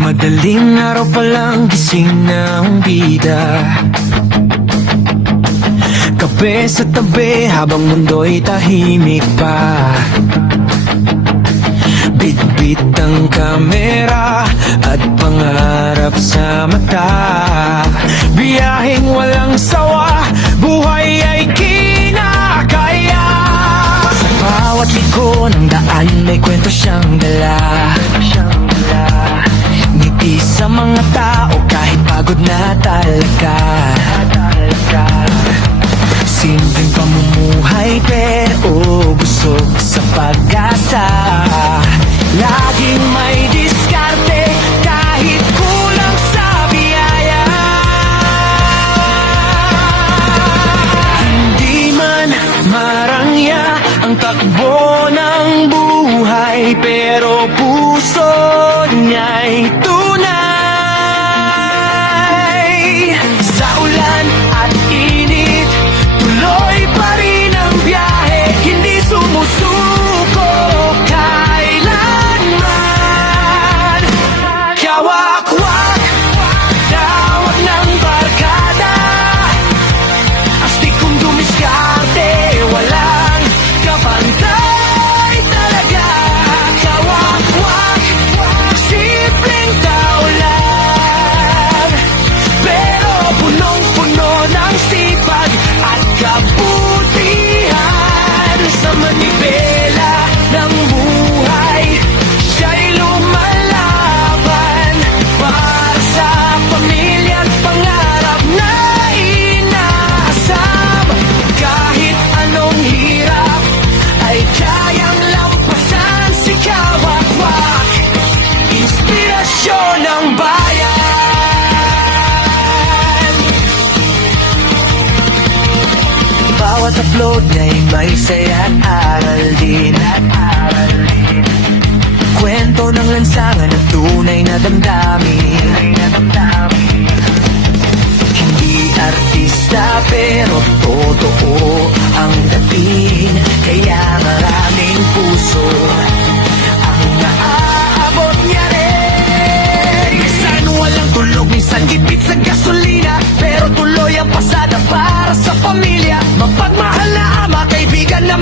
Madaling araw pa lang gising na ang bida, kape sa tabi habang mundo'y tahimik pa. Bitbit ang kamera at pangarap sa mata, biyaheng walang sawa, buhay ay kinakaya. Sa bawat liko ng daan may kwento siyang dala, ngiti sa mga tao kahit pagod na talaga. Simpleng pamumuhay pero busog sa pag-asa, laging may diskarte kahit kulang sa biyaya. Hindi man marangya ang takbo ng buhay, pero puso niya'y tunay. Sa ulan at init, tuloy pa rin ang biyahe, hindi sumusuko kailanman. Kawakwak, tawag ng barkada, astig kong dumiskarte, walang kapantay talaga. Kawakwak, simpleng tao lang, pero punong-puno ng sipag at kabutihan. Sa manibela ng buhay, siya'y lumalaban para sa pamilya at pangarap na inaasam. Kahit anong hirap ay kayang lampasan, si Kawakwak, inspirasyon ng bayan. Bawat upload niya'y may saya at aral din, kwento ng lansangan at tunay na damdamin. Hindi artista pero totoo ang dating, kaya maraming puso ang naaabot niya rin. Minsan walang tulog, minsan gipit sa gasolina, pero tuloy ang pasada para sa pamilya. Mapagmahal na ama, kaibigan na